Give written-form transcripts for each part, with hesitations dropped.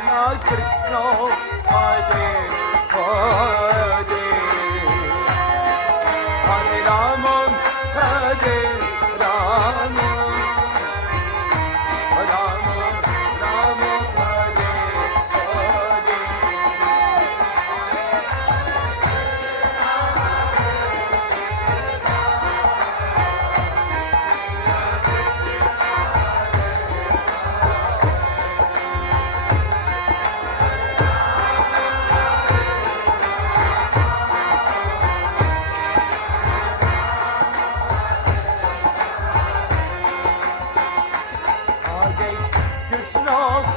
Krishna Hare Hare Hare Rama Hare Rama Rama Rama Hare Hare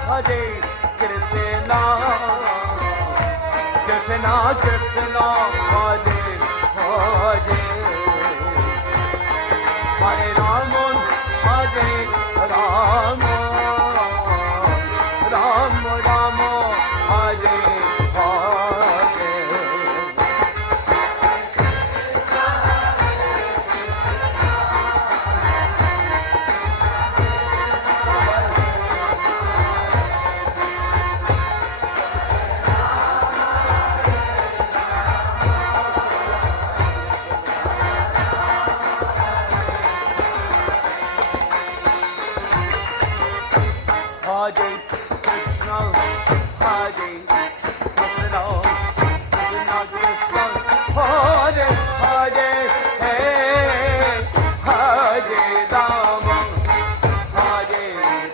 Hare Krishna, Krishna Krishna, Hare Hare, Hare Rama, Hare Rama, Rama Rama, Hare Hare. Hare Krishna, Hare Krishna, Krishna Krishna, Hare Hare, Hare Rama, Hare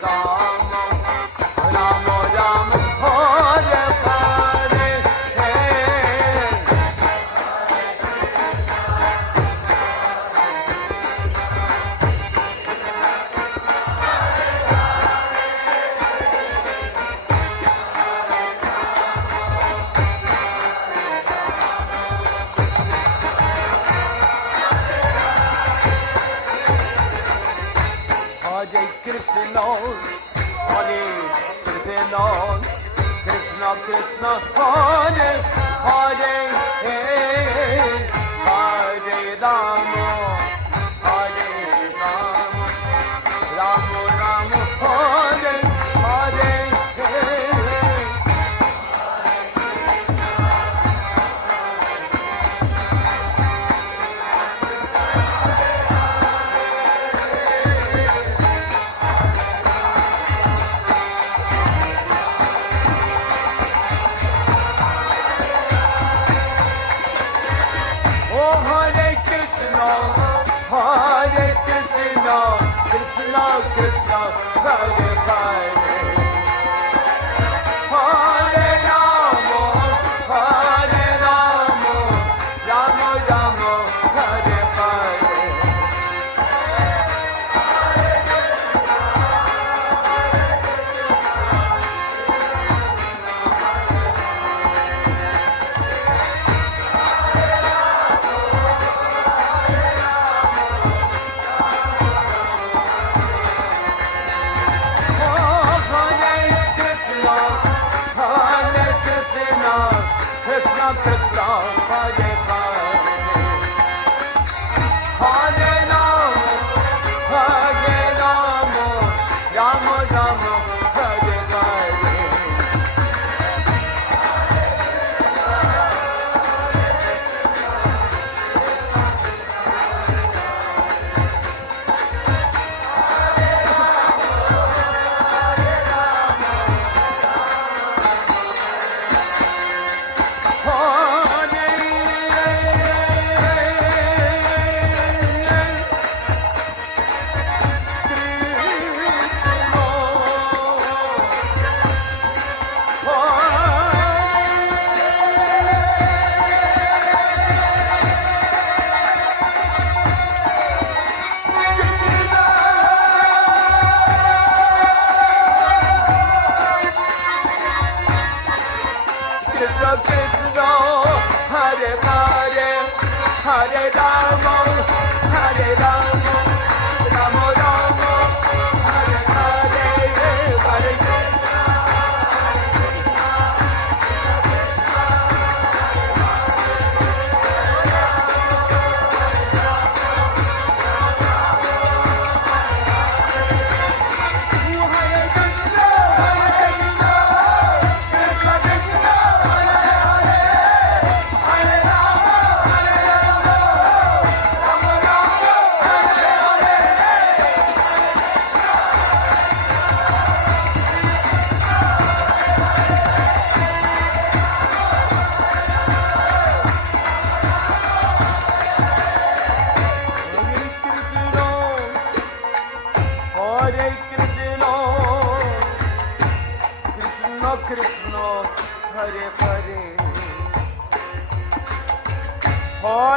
Rama, Rama Rama, Hare Hare. Hare Krishna, Hare Krishna, Krishna Krishna, Hare Hare, Hare Rama, Hare Rama, Rama Rama, Hare Hare. Oh Hare Krishna, Hare Krishna, Krishna Krishna, Hare Hare, Hare Rama, Hare Rama, Rama Rama, Hare Hare.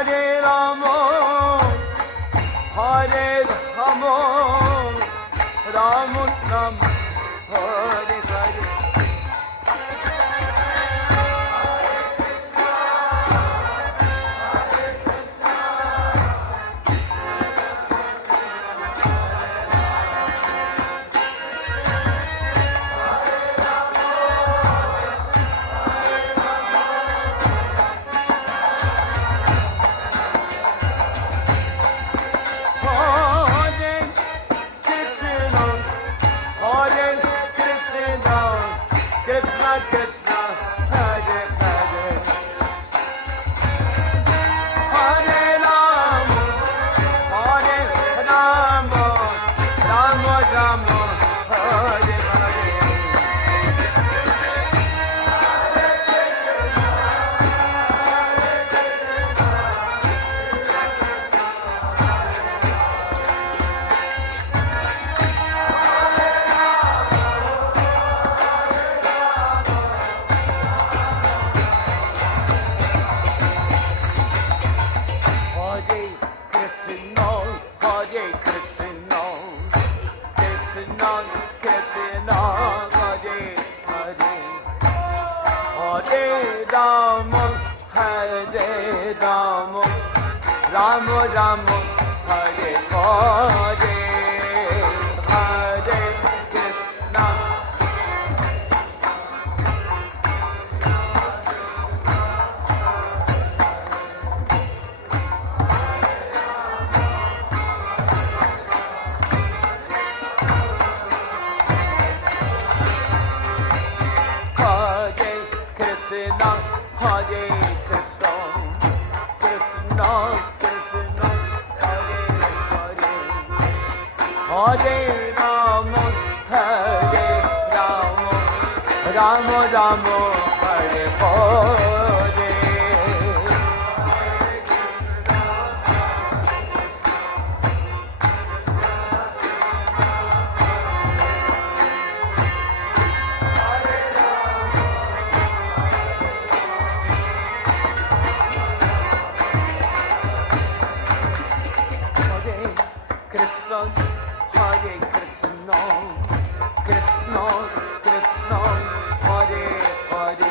Hare Rama, Hare Rama, Rama Rama, Hare Hare. Ram Ram Hare Hare Hare Krishna Hare Krishna Hare Krishna Krishna Krishna Hare Hare Hare Rama Hare Rama Rama Rama Hare Hare Krishna, Hare Krishna, Krishna, Krishna, Hare Hare,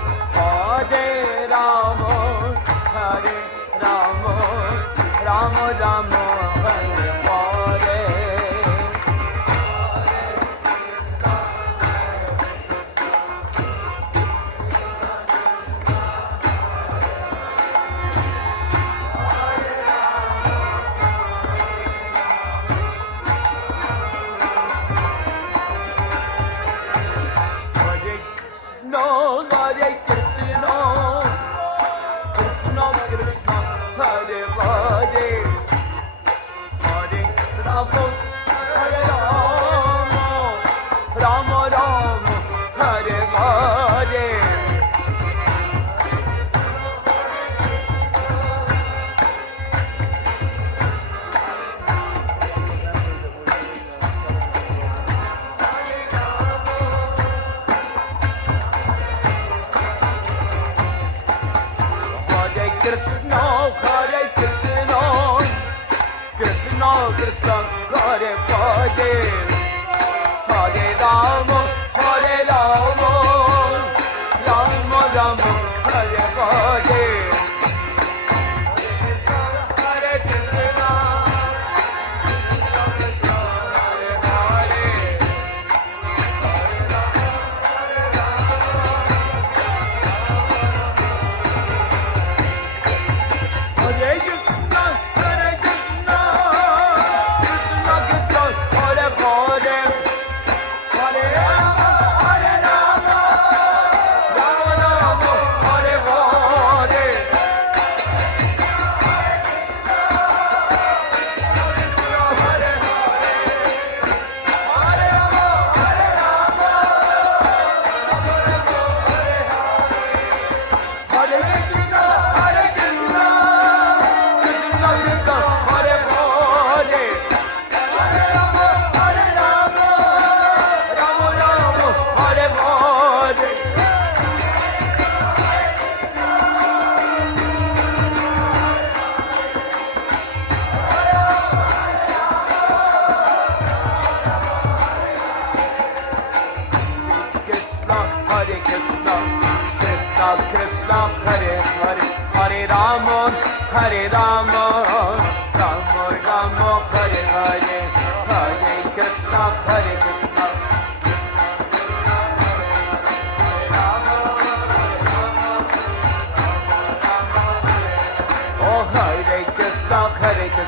Hare Rama, Hare Rama, Rama Rama, Hare Hare. No, Hare Krishna, Krishna Krishna, Hare Hare, Hare Rama, Hare Rama, Rama Rama, Hare Hare. Krishna, Hare Krishna, Krishna Krishna, Hare Hare, Hare Rama, Hare Rama, Rama Rama, Hare Hare. Hare Krishna, Hare Hare. Hare Krishna, Hare Krishna, Krishna Krishna, Hare Hare, Hare Rama, Hare Rama.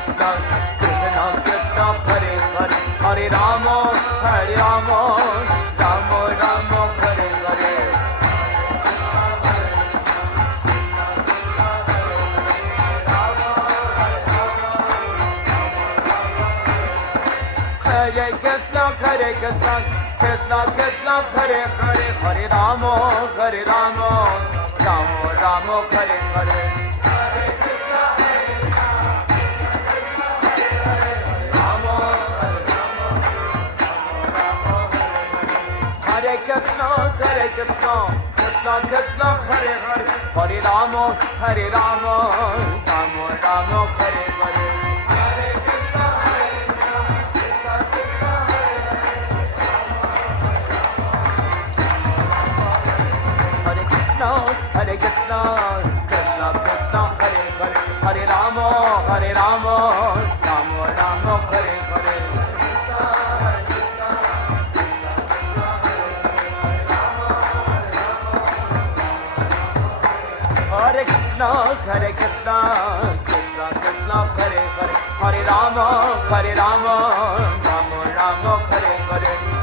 Krishna Krishna Krishna Hare Hare Hare Rama Hare Rama Rama Rama Hare Hare Hare Krishna Krishna Krishna Hare Hare Hare Rama Rama Rama Hare Hare Krishna Krishna Krishna Hare Hare Hare Rama Rama Rama Hare Hare Hare Krishna Krishna Krishna Hare Hare Hare Rama Rama Rama Hare Hare Hare Krishna Krishna Krishna Hare Hare Hare Rama Rama Rama Hare Hare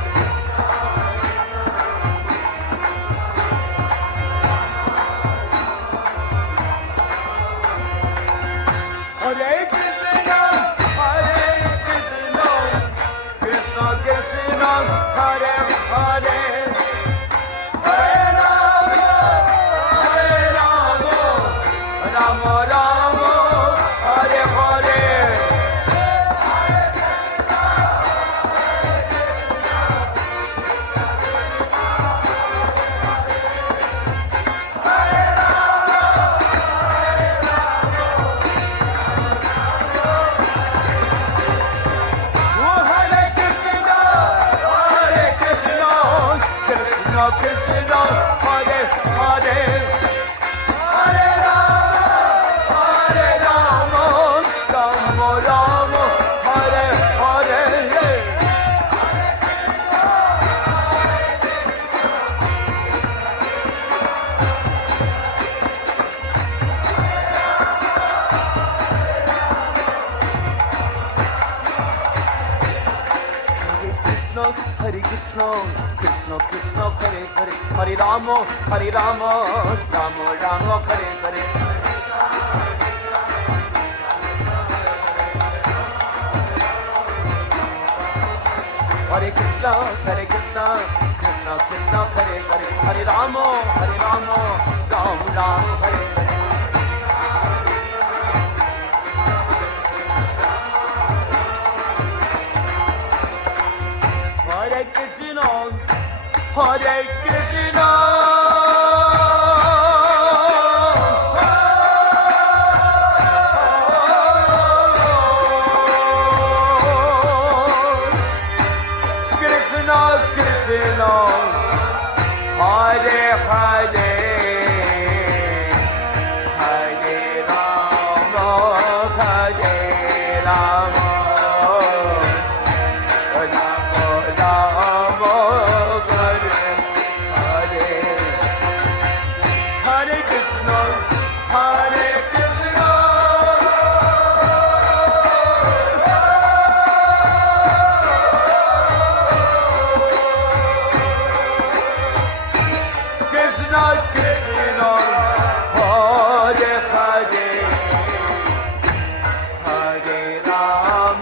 Hare Krishna Krishna Krishna Hare Hare Hare Rama Rama Rama Hare Hare Krishna Hare Hare Hare Rama Rama Rama Hare Hare Hare Krishna Krishna Krishna Hare Hare Hare Rama Rama Rama Hare Hare Hare Krishna Krishna Krishna Hare Hare Hare Rama Rama Rama Hare Hare Hare Krishna Hare Krishna Krishna Krishna Hare Hare Hare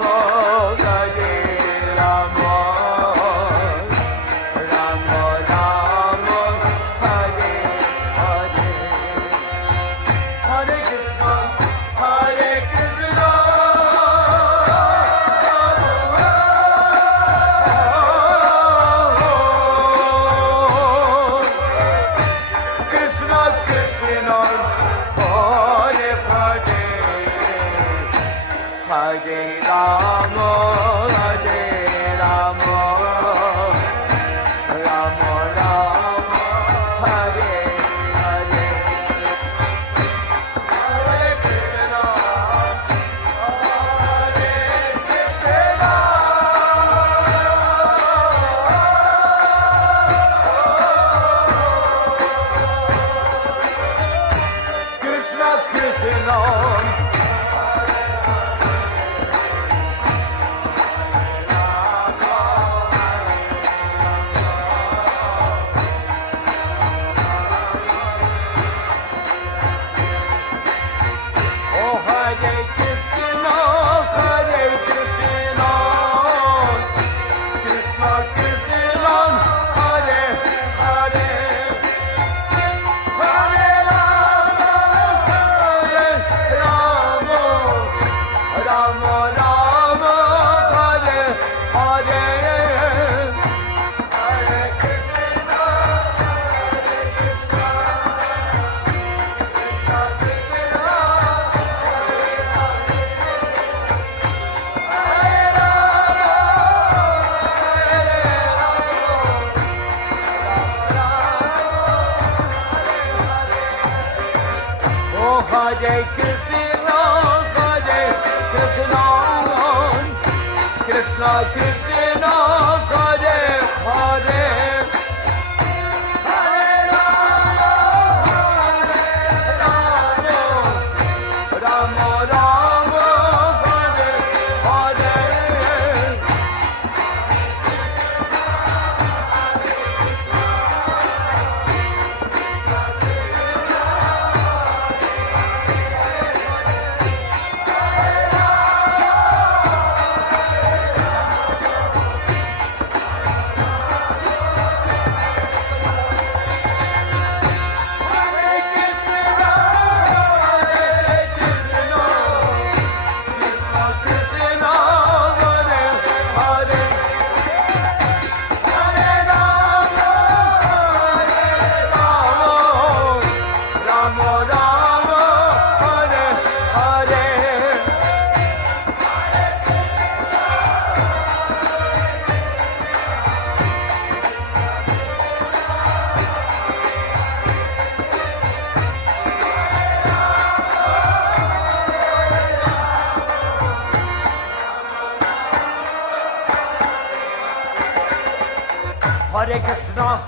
Rama Hare Rama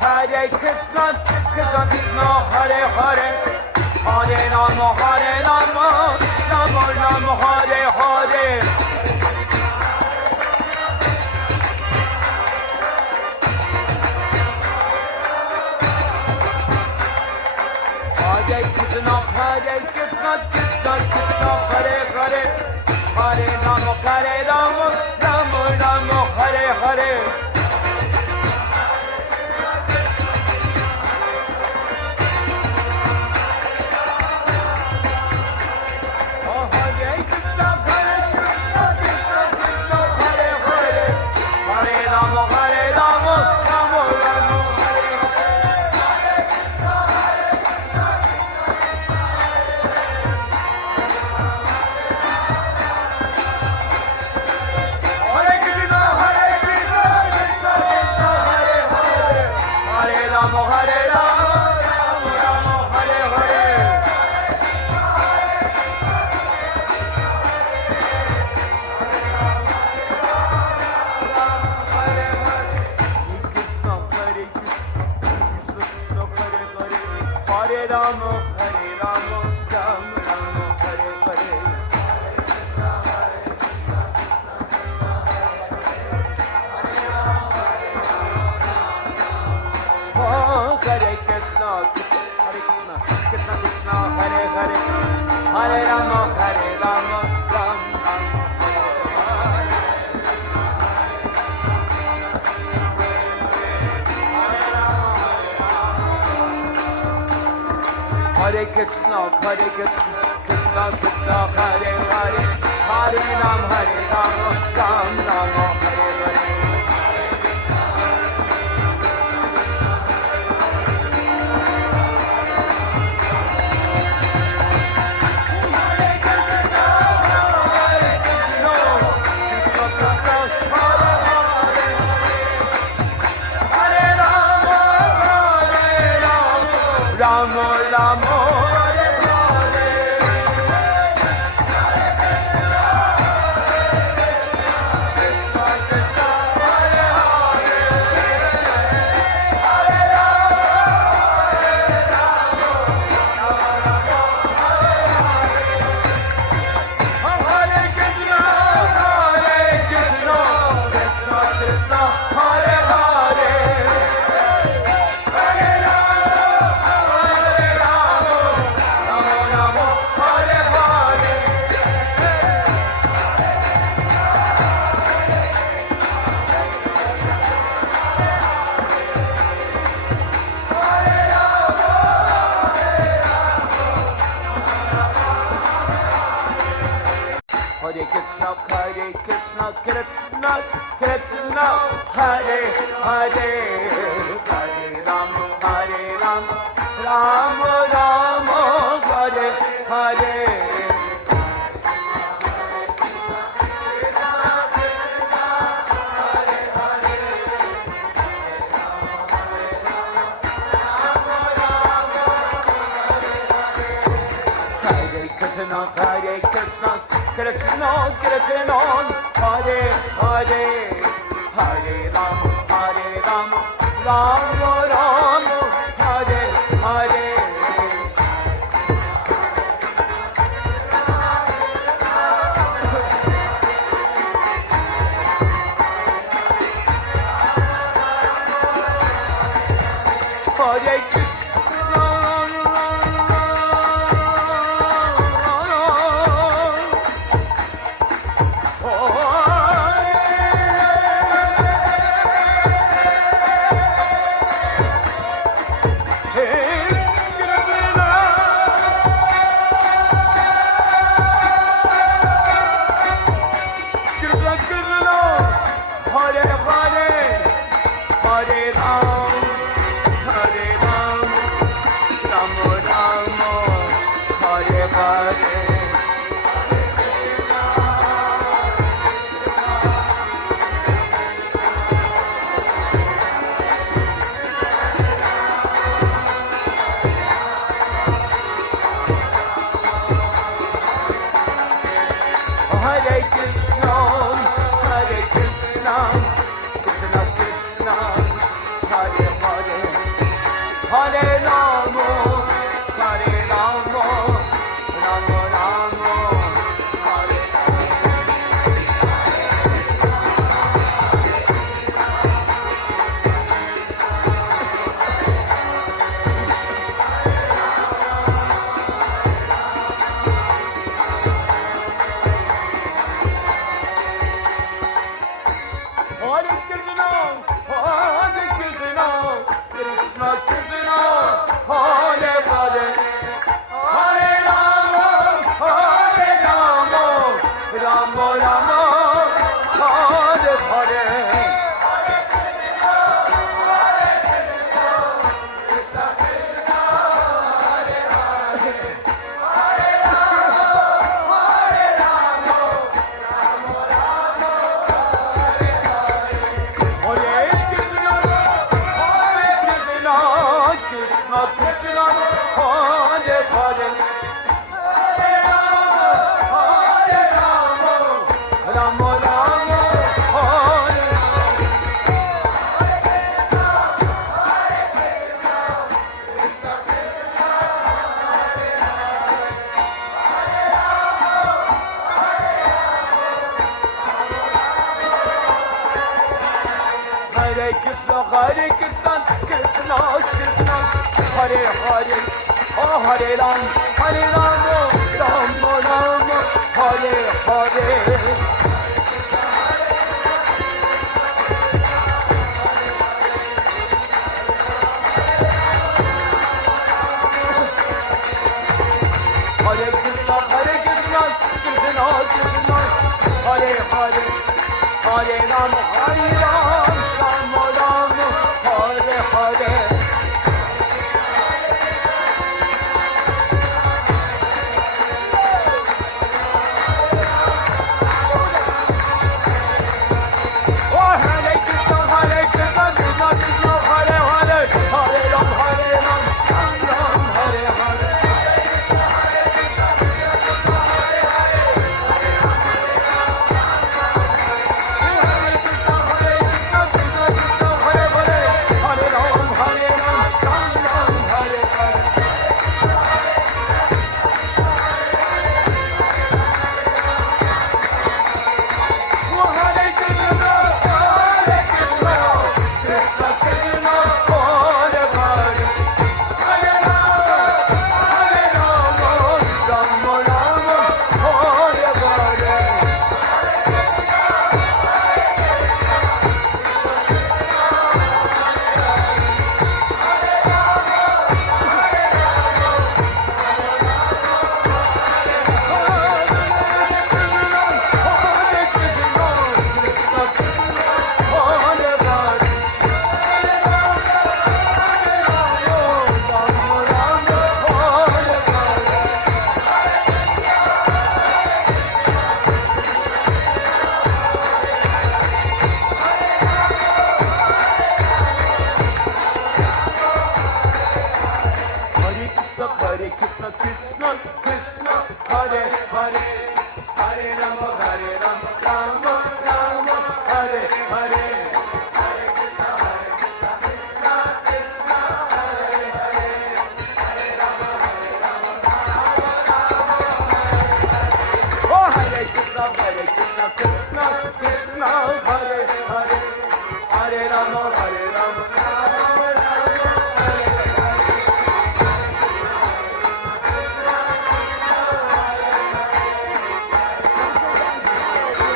Hare Krishna, Krishna Krishna, Hare Hare, Hare Rama, Rama Rama, Hare Hare. Hare Krishna, Krishna Krishna, Hare Hare, Hare Rama, Rama Rama, Hare Hare. Hare Rama, Rama Hare Krishna, Krishna Krishna, Hare Hare, Hare Rama, Ram Rama, Hare Hare. Hare Krishna, Krishna Krishna, Hare Hare, Hare Rama, Rama Rama, Hare Hare. Hare Krishna, Krishna Krishna, Hare Hare, Hare Rama, Rama Rama, Hare Hare. Hare Hare Krishna, Krishna Krishna, Hare Hare, oh Hare Ram, Rama Rama, Hare Hare. Hare Krishna, Krishna Krishna, Hare Hare, Hare Ram, Rama Rama, Hare Hare. Oh Hare Krishna, Krishna Krishna, Hare Hare, Hare Ram, Ram Ram, Hare Hare. Hare Krishna Krishna Hare Hare Hare Rama Hare Rama Rama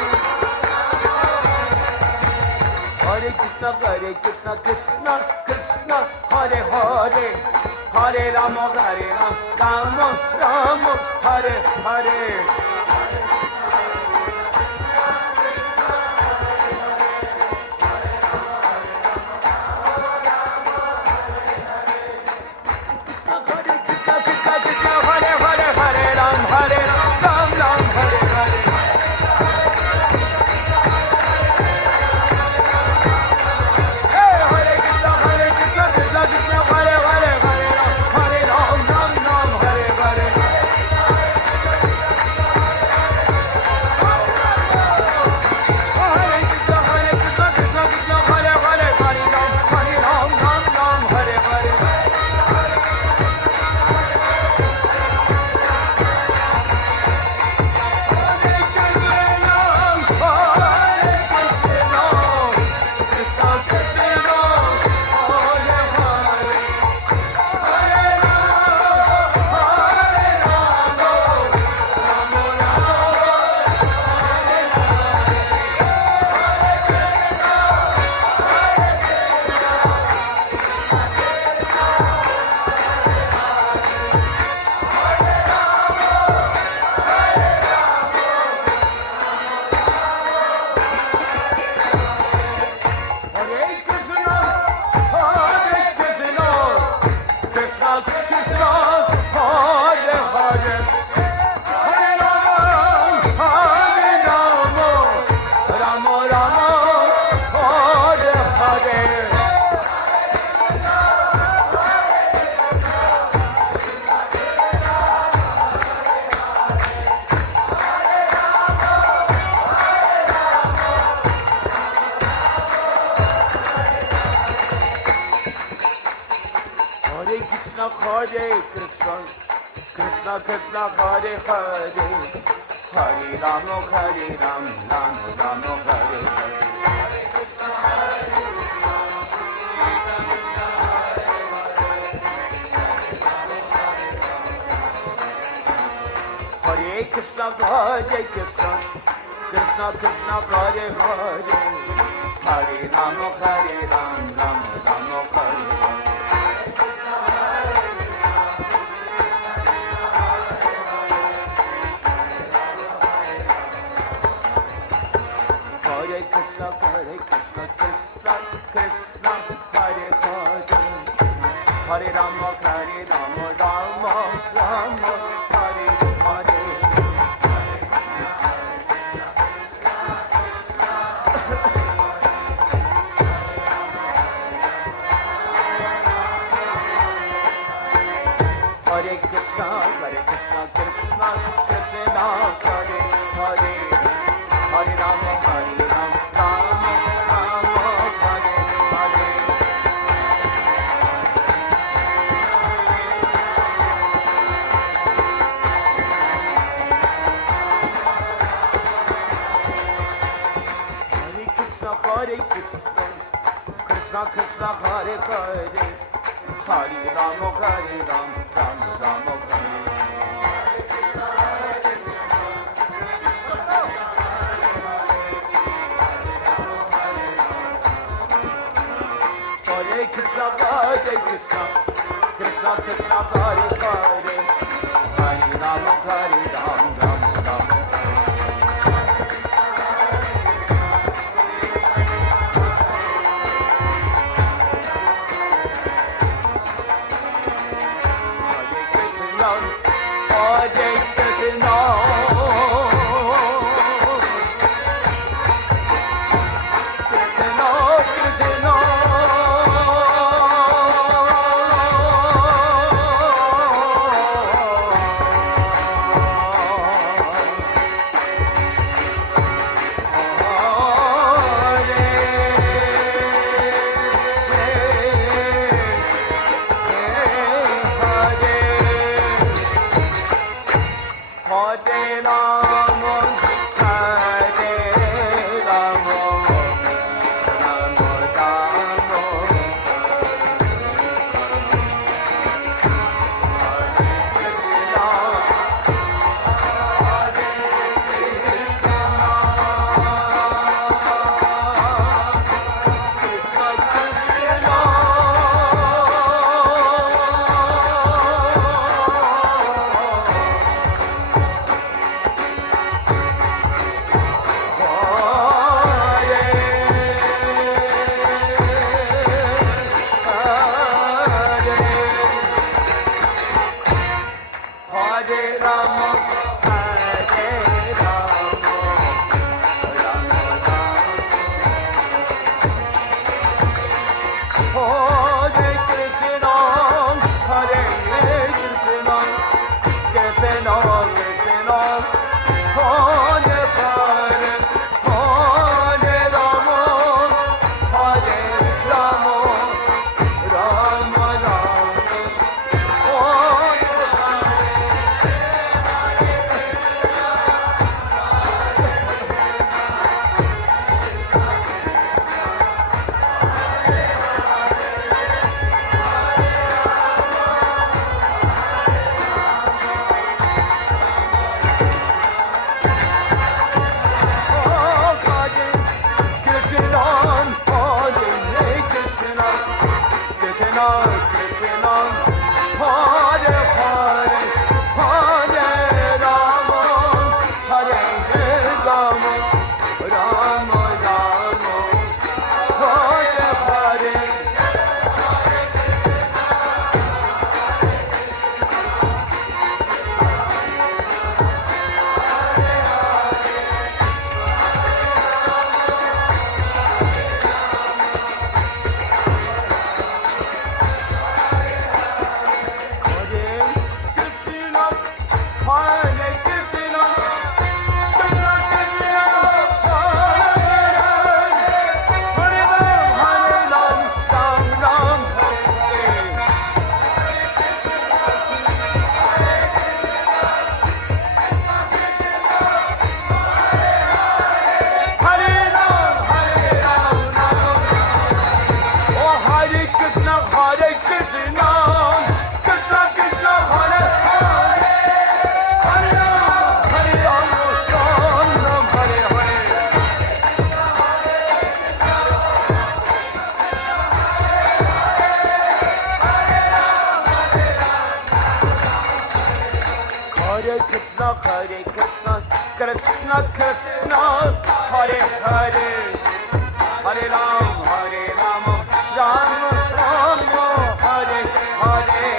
Rama Hare Hare Krishna Krishna Krishna Hare Hare Hare Rama Rama Rama Hare Hare Hare Krishna, Krishna Krishna Hare Hare, Hare Rama Rama Rama Hare Hare. Hare Krishna, Krishna Krishna Hare Hare, Hare Rama Rama Rama Hare Hare. Hare Krishna, Krishna Krishna Hare Hare, Hare Rama Rama Rama Hare Hare. Hare Krishna, Krishna Krishna Hare Hare, Hare Rama Rama Rama Hare Hare. Hare Krishna, Krishna Krishna Hare Hare, Hare Rama Rama Rama Hare Hare. Hare Krishna, Krishna Krishna Hare Hare, Hare Rama Rama Rama Hare Hare Hare Hare, Hare Ram, Ram Ram, Hare Hare.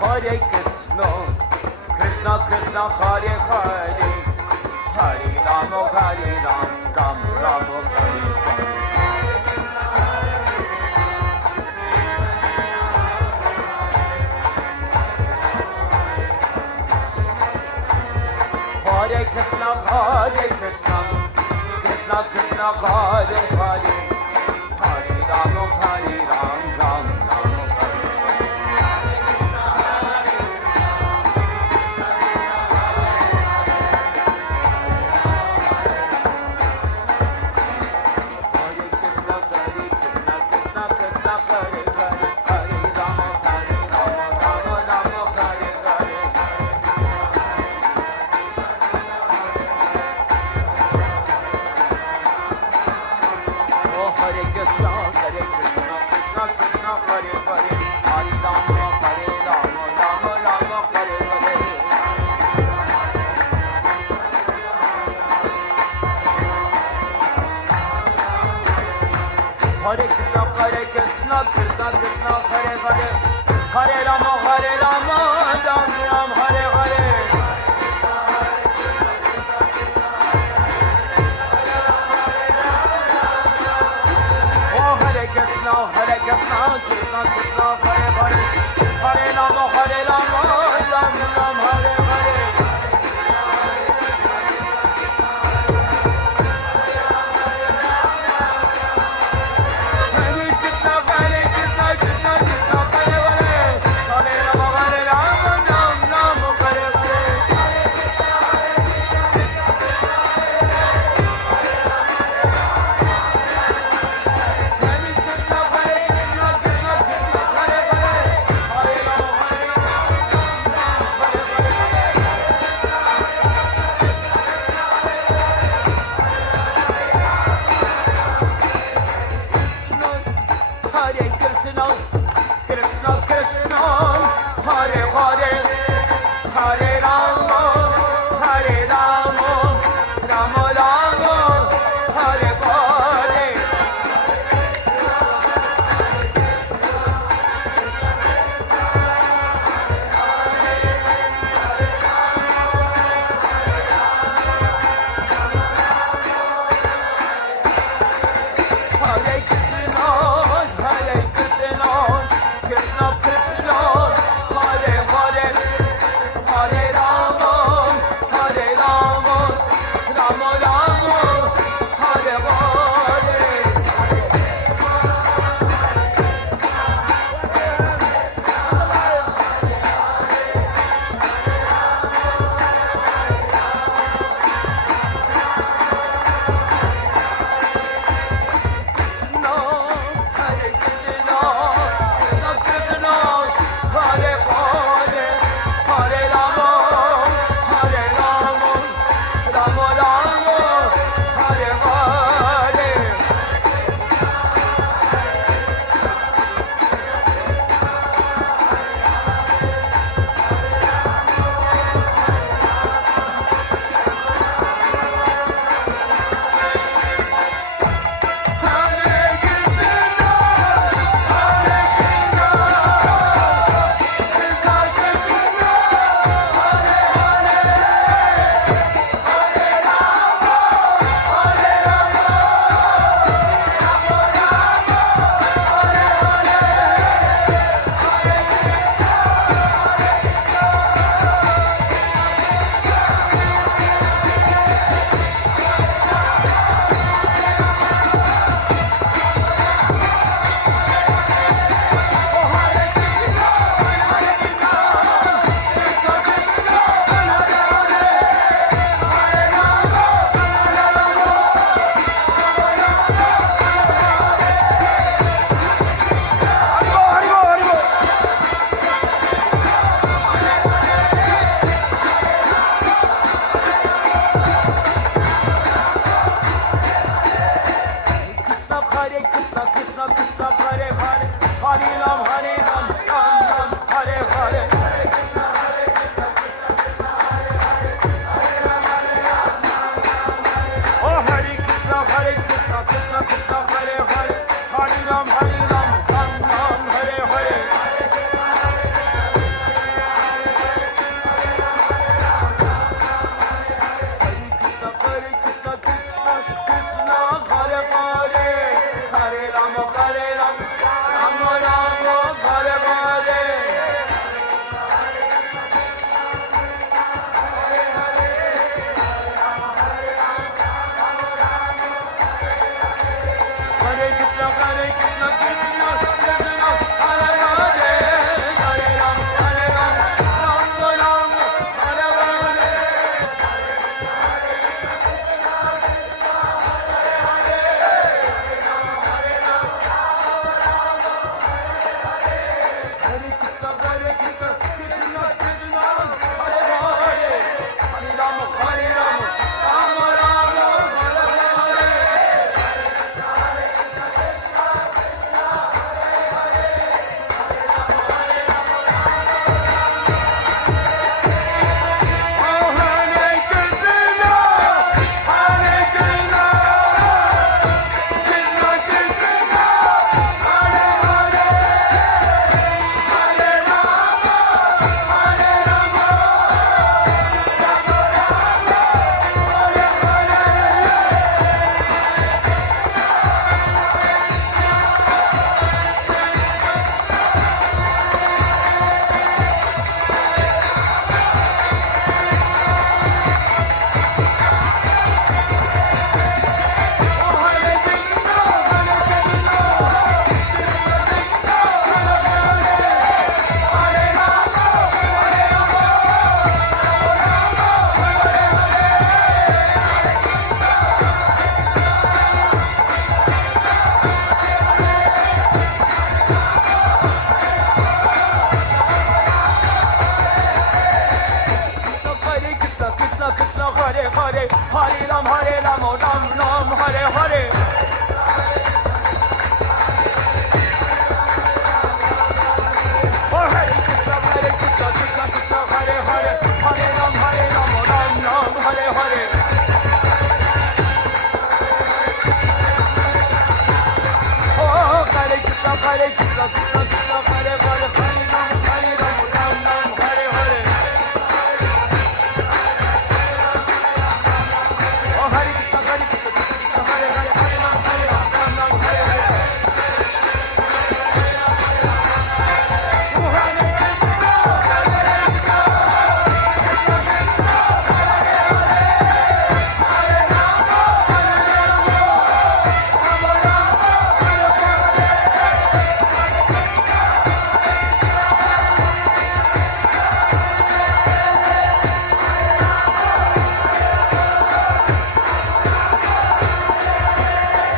Hare Krishna, Krishna Krishna, Hare Hare, Hare Ram, Ram Ram, Hare Hare. Hare Krishna, Krishna Krishna Hare Hare, Hare Rama, Ram Ram, Hare Hare. Hare Krishna, Krishna Krishna Hare Hare, Hare Rama, Ram Ram, Hare Hare. Hare Krishna, Krishna Krishna, Hare Hare, Hare Rama, Ram Ram, Hare Hare. Oh Hare Krishna, Krishna Krishna, Hare Hare, Hare Rama, Ram Ram, Hare Hare. Krishna Ram Ram Hare